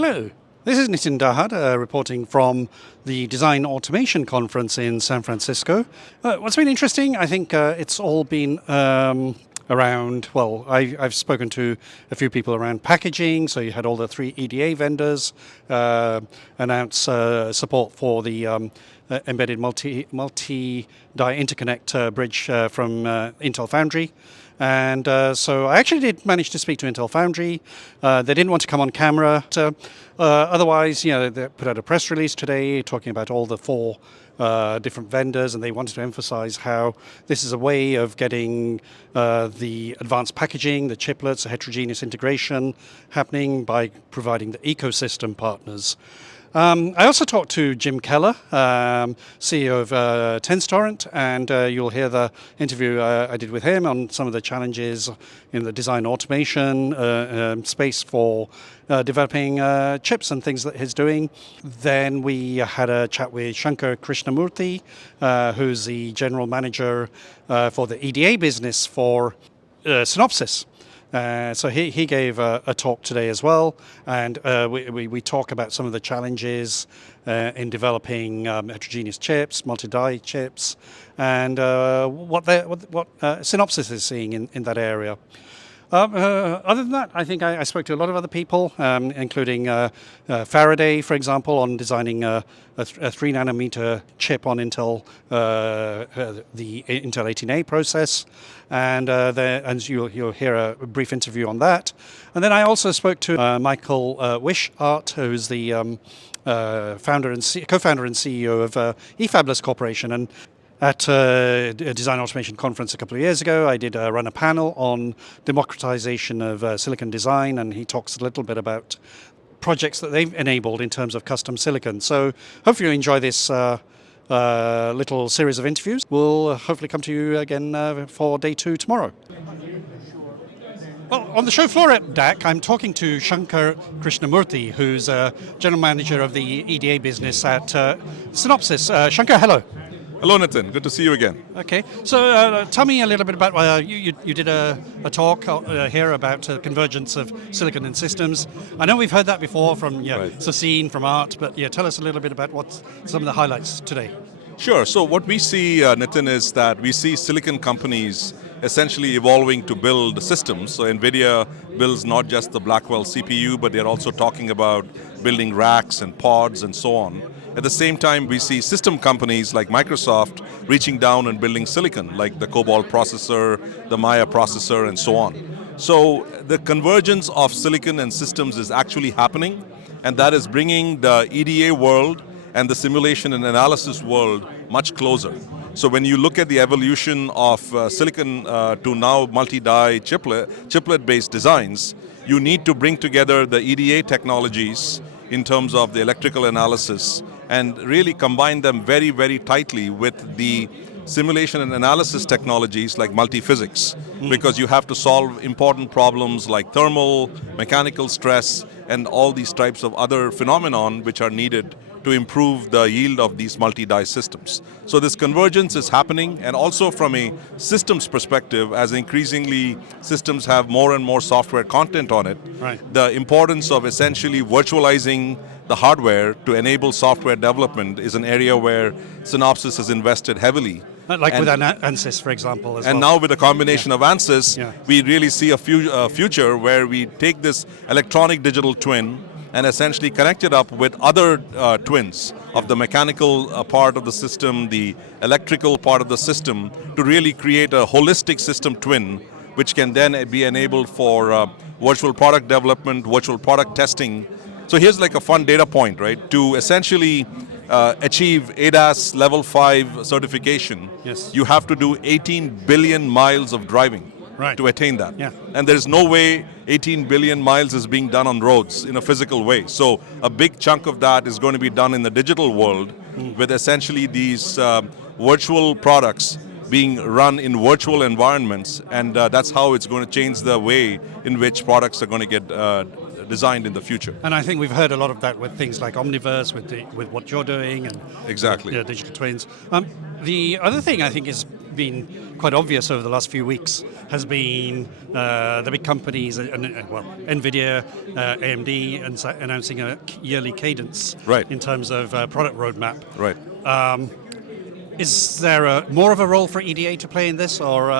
Hello, this is Nitin Dahad reporting from the Design Automation Conference in San Francisco. What's been interesting, I think it's all been around, well, I've spoken to a few people around packaging, so you had all the three EDA vendors announce support for the embedded multi-die interconnect bridge from Intel Foundry. And so I actually did manage to speak to Intel Foundry. They didn't want to come on camera. Otherwise, they put out a press release today talking about all the four different vendors, and they wanted to emphasize how this is a way of getting the advanced packaging, the chiplets, the heterogeneous integration happening by providing the ecosystem partners. I also talked to Jim Keller, CEO of TensTorrent, and you'll hear the interview I did with him on some of the challenges in the design automation space for developing chips and things that he's doing. Then we had a chat with Shankar Morti, who's the general manager for the EDA business for Synopsys. So he gave a talk today as well, and we talk about some of the challenges in developing heterogeneous chips, multi-die chips, and what Synopsys is seeing in that area. Other than that, I think I spoke to a lot of other people, including Faraday, for example, on designing a 3-nanometer chip on Intel, the Intel 18A process, and you'll hear a brief interview on that. And then I also spoke to Michael Wishart, who's the co-founder and CEO of EFabulous Corporation, and at a Design Automation Conference a couple of years ago, I did run a panel on democratization of silicon design, and he talks a little bit about projects that they've enabled in terms of custom silicon. So hopefully you enjoy this little series of interviews. We'll hopefully come to you again for day 2 tomorrow. Well, on the show floor at DAC, I'm talking to Shankar Krishnamurthy, who's General Manager of the EDA business at Synopsys. Shankar, hello. Hello, Nitin. Good to see you again. Okay. So tell me a little bit about, you did a talk here about convergence of silicon and systems. I know we've heard that before from Sassine, from Art, but tell us a little bit about what's some of the highlights today. Sure. So what we see, Nitin, is that we see silicon companies essentially evolving to build systems. So NVIDIA builds not just the Blackwell CPU, but they're also talking about building racks and pods and so on. At the same time, we see system companies like Microsoft reaching down and building silicon, like the Cobalt processor, the Maya processor, and so on. So the convergence of silicon and systems is actually happening, and that is bringing the EDA world and the simulation and analysis world much closer. So when you look at the evolution of silicon to now multi-die chiplet-based designs, you need to bring together the EDA technologies in terms of the electrical analysis and really combine them very, very tightly with the simulation and analysis technologies like multi-physics, because you have to solve important problems like thermal, mechanical stress, and all these types of other phenomenon which are needed to improve the yield of these multi-die systems. So this convergence is happening, and also from a systems perspective, as increasingly systems have more and more software content on it, the importance of essentially virtualizing the hardware to enable software development is an area where Synopsys has invested heavily. Like with ANSYS, for example. And now with a combination of ANSYS, we really see a future where we take this electronic digital twin and essentially connect it up with other twins of the mechanical part of the system, the electrical part of the system, to really create a holistic system twin, which can then be enabled for virtual product development, virtual product testing. So here's like a fun data point, right? To essentially achieve ADAS level 5 certification, you have to do 18 billion miles of driving to attain that. And there's no way 18 billion miles is being done on roads in a physical way. So a big chunk of that is going to be done in the digital world with essentially these virtual products being run in virtual environments, and that's how it's going to change the way in which products are going to get designed in the future. And I think we've heard a lot of that with things like Omniverse, with what you're doing, and exactly digital twins. The other thing I think is been quite obvious over the last few weeks has been the big companies, NVIDIA, AMD, announcing a yearly cadence Right. in terms of product roadmap. Right. Is there more of a role for EDA to play in this, or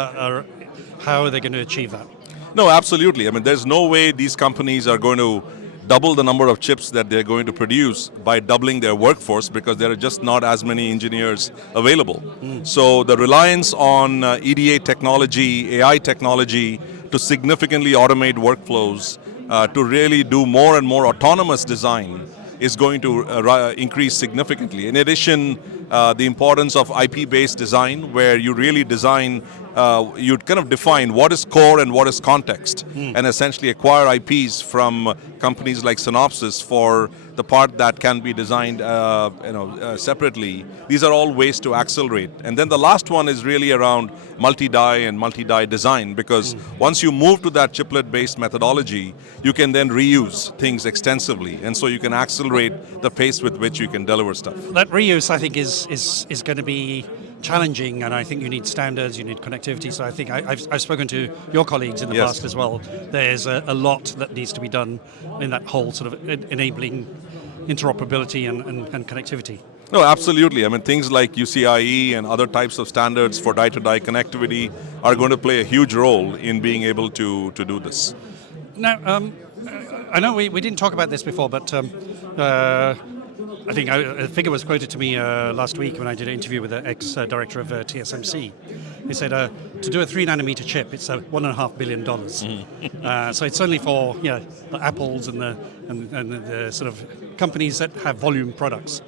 how are they going to achieve that? No, absolutely. I mean, there's no way these companies are going to double the number of chips that they're going to produce by doubling their workforce, because there are just not as many engineers available. So the reliance on EDA technology, AI technology to significantly automate workflows, to really do more and more autonomous design is going to increase significantly. In addition, the importance of IP-based design, where you really design, you kind of define what is core and what is context, and essentially acquire IPs from companies like Synopsys for the part that can be designed separately. These are all ways to accelerate. And then the last one is really around multi-die and multi-die design, because once you move to that chiplet-based methodology, you can then reuse things extensively, and so you can accelerate the pace with which you can deliver stuff. That reuse, I think, is going to be challenging, and I think you need standards, you need connectivity. So I think I've spoken to your colleagues in the past as well. There's a lot that needs to be done in that whole sort of enabling interoperability and connectivity. No, absolutely. I mean, things like UCIe and other types of standards for die-to-die connectivity are going to play a huge role in being able to do this. Now, I know we didn't talk about this before, but I think a figure was quoted to me last week when I did an interview with the ex-director of TSMC. He said to do a 3-nanometer chip, it's $1.5 billion. So it's only for the Apples and the sort of companies that have volume products.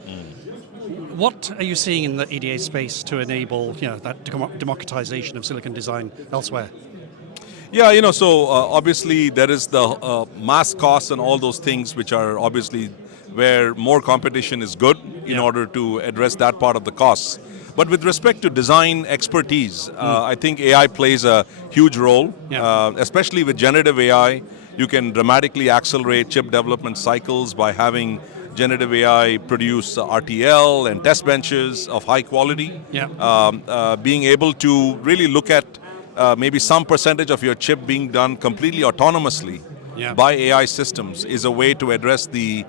What are you seeing in the EDA space to enable that democratization of silicon design elsewhere? Yeah, so obviously there is the mass costs and all those things, which are obviously where more competition is good in order to address that part of the costs. But with respect to design expertise, I think AI plays a huge role, especially with generative AI. You can dramatically accelerate chip development cycles by having generative AI produce RTL and test benches of high quality. Being able to really look at maybe some percentage of your chip being done completely autonomously by AI systems is a way to address the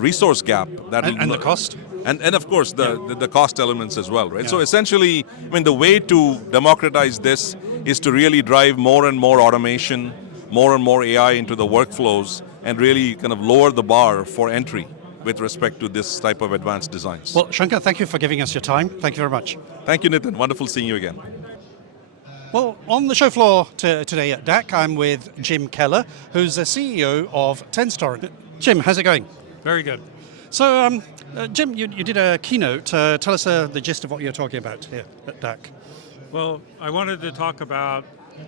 resource gap. And the cost? And of course, the cost elements as well, right? So essentially, I mean, the way to democratize this is to really drive more and more automation, more and more AI into the workflows, and really kind of lower the bar for entry with respect to this type of advanced designs. Well, Shankar, thank you for giving us your time. Thank you very much. Thank you, Nitin. Wonderful seeing you again. Well, on the show floor today at DAC, I'm with Jim Keller, who's the CEO of Tenstorrent. Jim, how's it going? Very good. So, Jim, you did a keynote. Tell us the gist of what you're talking about here at DAC. Well, I wanted to talk about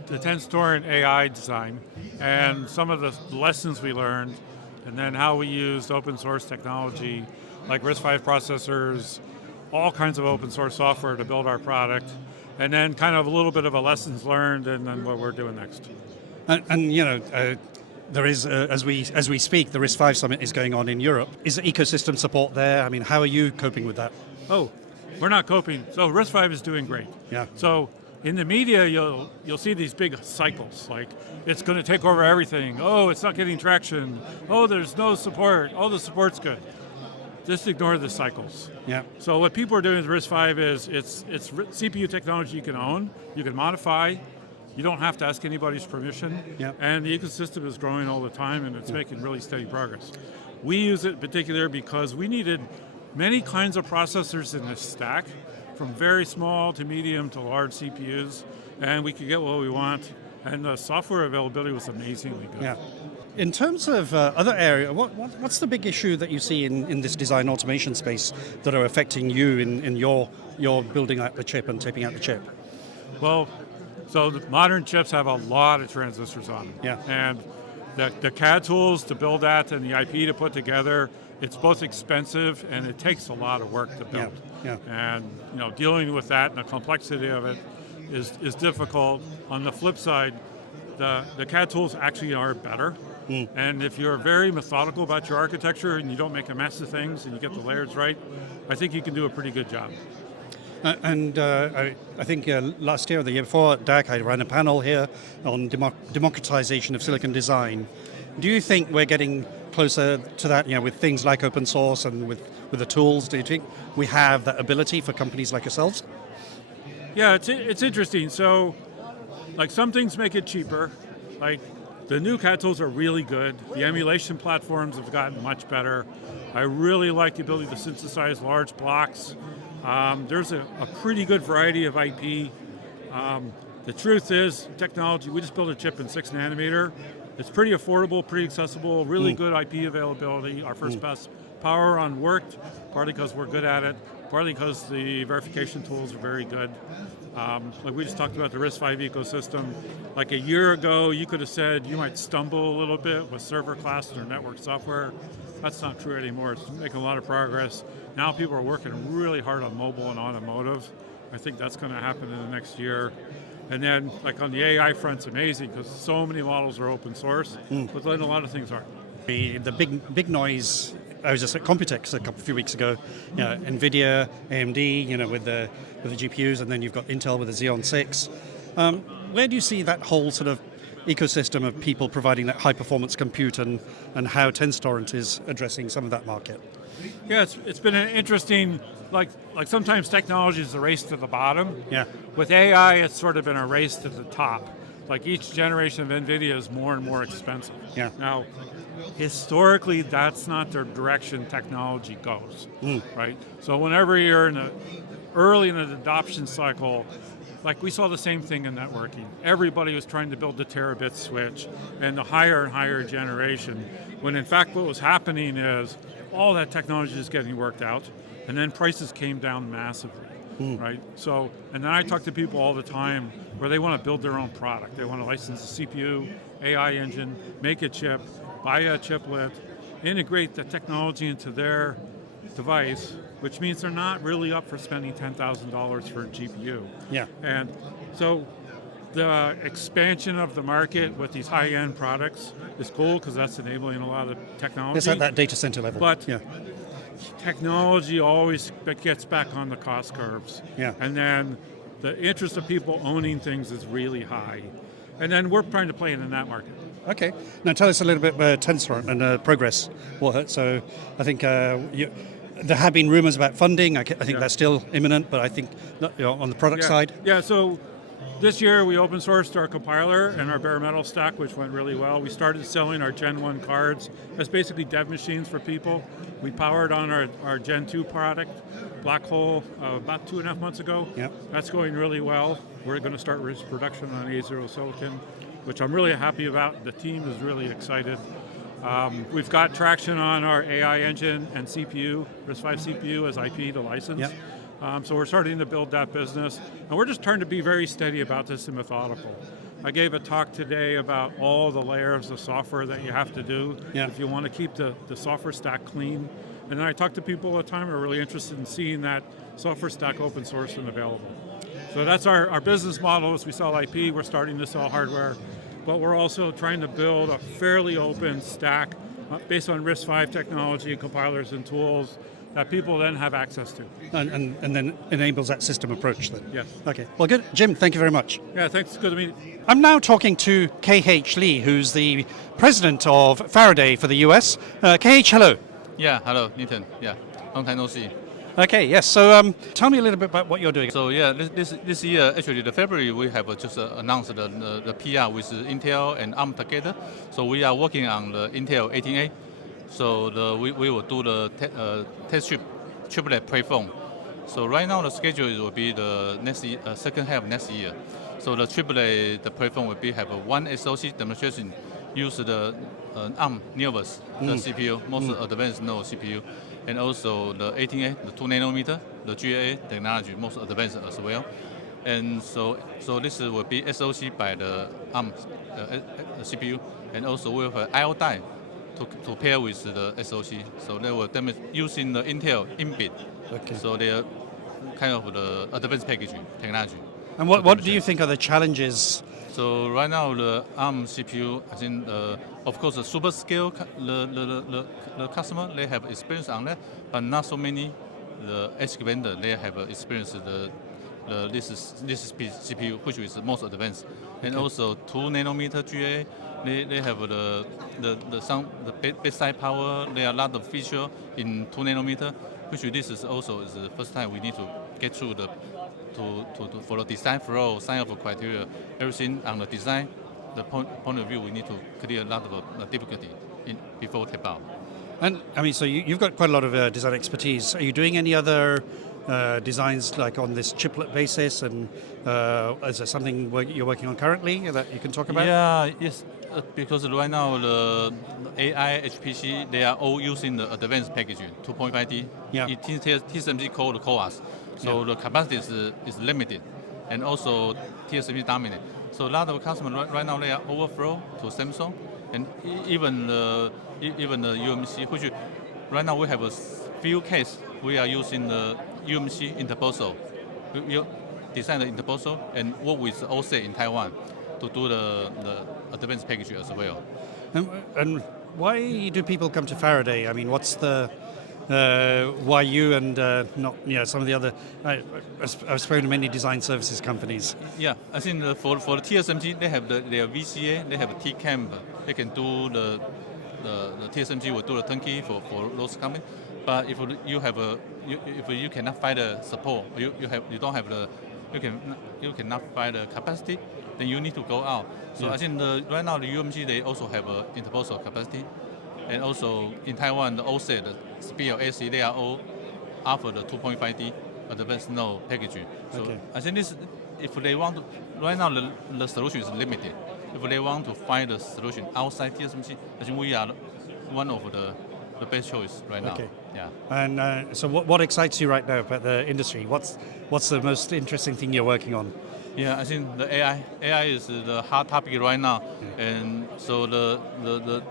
the Tenstorrent AI design and some of the lessons we learned, and then how we used open source technology like RISC-V processors, all kinds of open source software to build our product, and then kind of a little bit of a lessons learned, and then what we're doing next. And there is, as we speak, the RISC-V Summit is going on in Europe. Is the ecosystem support there? I mean, how are you coping with that? Oh, we're not coping. So RISC-V is doing great. Yeah. So in the media, you'll see these big cycles, like it's going to take over everything. Oh, it's not getting traction. Oh, there's no support. Oh, the support's good. Just ignore the cycles. Yeah. So what people are doing with RISC-V is it's CPU technology you can own, you can modify. You don't have to ask anybody's permission, and the ecosystem is growing all the time, and it's making really steady progress. We use it in particular because we needed many kinds of processors in this stack, from very small to medium to large CPUs, and we could get what we want, and the software availability was amazingly good. Yeah. In terms of other areas, what's the big issue that you see in this design automation space that are affecting you in your building out the chip and taping out the chip? Well, so the modern chips have a lot of transistors on them. Yeah. And the CAD tools to build that and the IP to put together, it's both expensive and it takes a lot of work to build. Yeah. And dealing with that and the complexity of it is difficult. On the flip side, the CAD tools actually are better. And if you're very methodical about your architecture and you don't make a mess of things and you get the layers right, I think you can do a pretty good job. I think last year or the year before at DAC, I ran a panel here on democratization of silicon design. Do you think we're getting closer to that, with things like open source and with the tools? Do you think we have that ability for companies like yourselves? Yeah, it's interesting. So, like some things make it cheaper. Like the new CAD tools are really good. The emulation platforms have gotten much better. I really like the ability to synthesize large blocks. There's a pretty good variety of IP. The truth is, technology, we just built a chip in 6 nanometer. It's pretty affordable, pretty accessible, really good IP availability. Our first pass power on worked, partly because we're good at it, partly because the verification tools are very good. Like we just talked about the RISC-V ecosystem. Like a year ago, you could have said you might stumble a little bit with server classes or network software. That's not true anymore. It's making a lot of progress. Now people are working really hard on mobile and automotive. I think that's going to happen in the next year. And then, like on the AI front, it's amazing because so many models are open source, but then a lot of things aren't. The big noise. I was just at Computex a few weeks ago. NVIDIA, AMD, with the GPUs, and then you've got Intel with the Xeon 6. Where do you see that whole sort of ecosystem of people providing that high performance compute, and how Tenstorrent is addressing some of that market? Yeah, it's been an interesting, like sometimes technology is a race to the bottom. Yeah. With AI, it's sort of been a race to the top. Like each generation of NVIDIA is more and more expensive. Yeah. Now, historically, that's not the direction technology goes, right? So whenever you're early in an adoption cycle, like we saw the same thing in networking. Everybody was trying to build the terabit switch and the higher and higher generation, when in fact what was happening is all that technology is getting worked out, and then prices came down massively. Right? So, and then I talk to people all the time where they want to build their own product. They want to license a CPU, AI engine, make a chip, buy a chiplet, integrate the technology into their device, which means they're not really up for spending $10,000 for a GPU. Yeah. And so the expansion of the market with these high-end products is cool because that's enabling a lot of technology. It's at that data center level. But yeah. Technology always gets back on the cost curves. Yeah. And then the interest of people owning things is really high. And then we're trying to play in that market. Okay. Now tell us a little bit about Tenstorrent and progress. So I think there have been rumors about funding. I think that's still imminent, but I think on the product side. Yeah, so this year we open sourced our compiler and our bare metal stack, which went really well. We started selling our Gen 1 cards as basically dev machines for people. We powered on our Gen 2 product, Black Hole, about 2.5 months ago. Yep. That's going really well. We're going to start production on A0 Silicon, which I'm really happy about. The team is really excited. We've got traction on our AI engine and CPU, RISC-V CPU as IP to license. Yep. So we're starting to build that business. And we're just trying to be very steady about this and methodical. I gave a talk today about all the layers of software that you have to do if you want to keep the software stack clean. And then I talk to people all the time who are really interested in seeing that software stack open source and available. So that's our business model. As we sell IP, we're starting to sell hardware. But we're also trying to build a fairly open stack based on RISC-V technology and compilers and tools that people then have access to. And then enables that system approach then? Yes. Okay. Well, good. Jim, thank you very much. Yeah, thanks. Good to meet you. I'm now talking to KH Lee, who's the president of Faraday for the US. KH, hello. Yeah, hello, Nathan. Yeah, long time no see. Okay, yes. So tell me a little bit about what you're doing. So yeah, this year, actually, the February, we have just announced the PR with Intel and ARM together. So we are working on the Intel 18A. So we will do the test chiplet platform. So right now the schedule will be the next year, second half next year. So the triplet, the platform will have one SoC demonstration, use the ARM Neoverse, the CPU, most advanced node CPU, and also the 18A, the 2 nanometer, the GAA technology, most advanced as well. And so this will be SoC by the ARM CPU, and also we have an I/O die to pair with the SoC. So they will using the Intel Inbit. Okay. So they are kind of the advanced packaging technology. And what do you think are the challenges? So right now the ARM CPU, I think, of course, the super scale, the customer, they have experience on that, but not so many the ASIC vendor, they have experienced this CPU, which is the most advanced, and also 2 nanometer GA. They have the bedside power. There are a lot of feature in 2 nanometer, which this is also is the first time we need to get through for the design flow, sign off criteria, everything on the design. The point of view, we need to clear a lot of difficulty before tape out. And I mean, so you've got quite a lot of design expertise. Are you doing any other designs like on this chiplet basis, and is there something you're working on currently that you can talk about? Yeah, yes, because right now the AI HPC, they are all using the advanced packaging, 2.5D. Yeah. TSMC called CoWoS, so the capacity is limited, and also TSMC dominant. So a lot of customers right now they are overflow to Samsung, and even the UMC, which right now we have a few cases we are using the UMC interposal. We design the interposal and work with OSAT in Taiwan to do the advanced packaging as well. And why do people come to Faraday? I mean, what's the why you and not some of the other? I've spoken to many design services companies. Yeah, I think for the TSMC they have their VCA, they have a TCAM. They can do the TSMC will do the turnkey for those companies. But if you have if you cannot find the support, you cannot find the capacity, then you need to go out. So I think right now the UMC they also have a interposal capacity, and also in Taiwan the OSAT, the SPLAC, they are all offer the 2.5D advanced node packaging. So I think this, if they want to, right now the solution is limited. If they want to find a solution outside TSMC, I think we are one of the best choice right now. Okay. Yeah. And so what excites you right now about the industry? What's the most interesting thing you're working on? Yeah, I think the AI. AI is the hot topic right now, and so the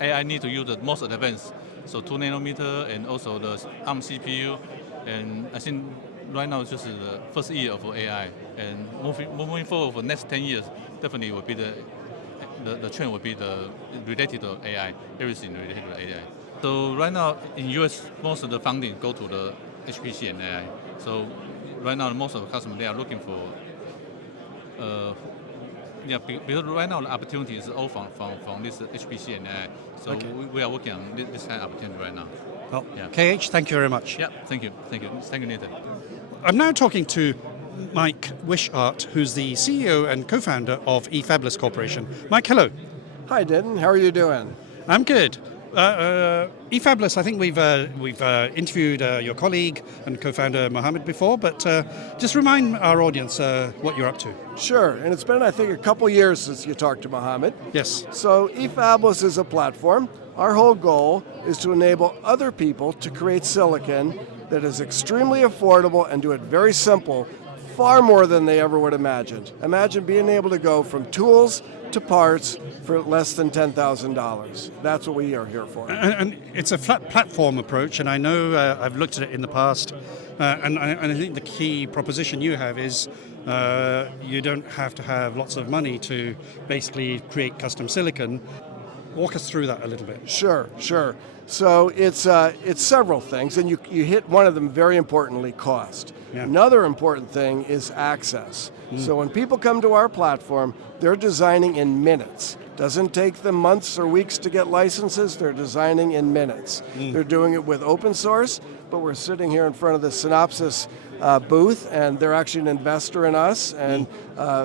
AI need to use the most advanced, so 2 nanometer, and also the ARM CPU, and I think right now it's just the first year of AI, and moving forward for the next 10 years, definitely will be the trend will be related to AI, everything related to AI. So right now in US, most of the funding go to the HPC and AI. So right now most of the customers they are looking for, because right now the opportunity is all from this HPC and AI. So we are working on this kind of opportunity right now. Well, KH, thank you very much. Yeah, thank you, Nathan. I'm now talking to Mike Wishart, who's the CEO and co-founder of EFabulous Corporation. Mike, hello. Hi, Denton. How are you doing? I'm good. EFabulous, I think we've interviewed your colleague and co-founder Mohammed before, but just remind our audience what you're up to. Sure, and it's been, I think, a couple years since you talked to Mohammed. Yes. So EFabulous is a platform. Our whole goal is to enable other people to create silicon that is extremely affordable and do it very simple, far more than they ever would imagine. Imagine being able to go from tools to parts for less than $10,000. That's what we are here for. And it's a flat platform approach, and I know I've looked at it in the past, and I think the key proposition you have is you don't have to have lots of money to basically create custom silicon. Walk us through that a little bit. Sure. So it's several things, and you hit one of them very importantly, cost. Yeah. Another important thing is access. So when people come to our platform, they're designing in minutes. Doesn't take them months or weeks to get licenses, they're designing in minutes. They're doing it with open source, but we're sitting here in front of the Synopsys booth, and they're actually an investor in us, and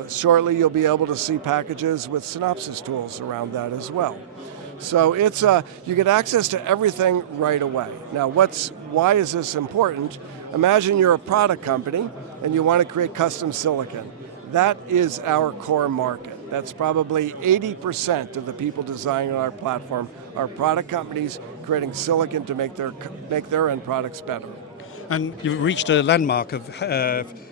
shortly you'll be able to see packages with Synopsys tools around that as well. So it's you get access to everything right away. Now, why is this important? Imagine you're a product company and you want to create custom silicon. That is our core market. That's probably 80% of the people designing on our platform are product companies creating silicon to make their end products better. And you've reached a landmark of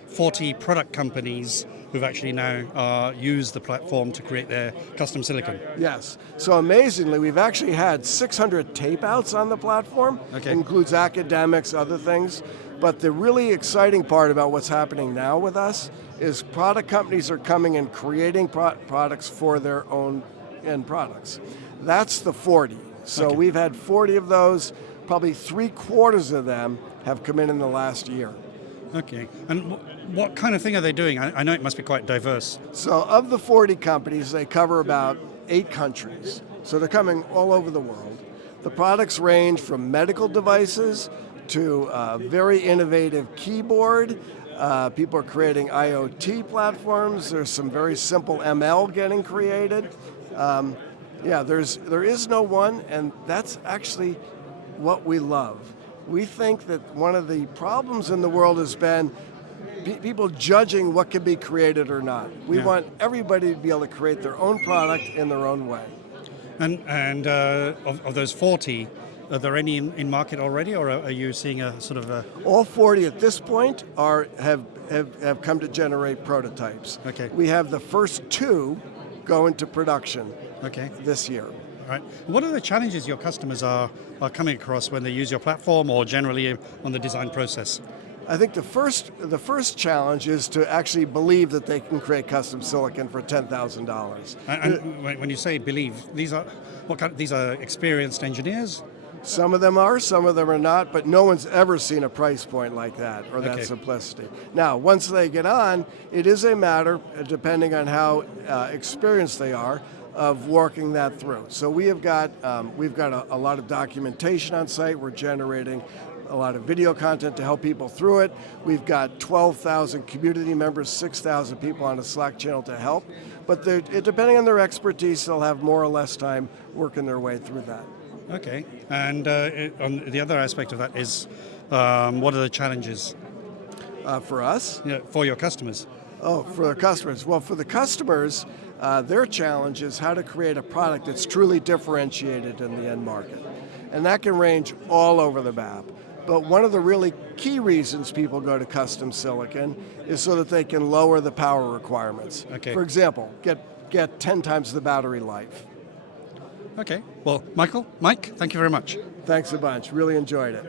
40 product companies who've actually now used the platform to create their custom silicon. Yes. So amazingly, we've actually had 600 tape outs on the platform. Okay. It includes academics, other things. But the really exciting part about what's happening now with us is product companies are coming and creating products for their own end products. That's the 40. So we've had 40 of those. probably 3/4 of them have come in the last year. Okay. And what kind of thing are they doing? I know it must be quite diverse. So of the 40 companies, they cover about 8 countries. So they're coming all over the world. The products range from medical devices to a very innovative keyboard. People are creating IoT platforms. There's some very simple ML getting created. There is no one, and that's actually what we love. We think that one of the problems in the world has been people judging what can be created or not. We want everybody to be able to create their own product in their own way. And of those 40, are there any in market already, or are you seeing a sort of a... All 40 at this point have come to generate prototypes. Okay. We have the first 2 go into production this year. Right. What are the challenges your customers are coming across when they use your platform or generally on the design process? I think the first challenge is to actually believe that they can create custom silicon for $10,000. And when you say believe, these are these are experienced engineers? Some of them are, some of them are not, but no one's ever seen a price point like that or that simplicity. Now, once they get on, it is a matter, depending on how experienced they are, of working that through. So we've got a lot of documentation on site. We're generating a lot of video content to help people through it. We've got 12,000 community members, 6,000 people on a Slack channel to help. But depending on their expertise, they'll have more or less time working their way through that. Okay. And on the other aspect of that is, what are the challenges? For us? Yeah, for your customers. Oh, for the customers. Well, for the customers, their challenge is how to create a product that's truly differentiated in the end market. And that can range all over the map. But one of the really key reasons people go to custom silicon is so that they can lower the power requirements. Okay. For example, get 10 times the battery life. Okay. Well, Mike, thank you very much. Thanks a bunch. Really enjoyed it.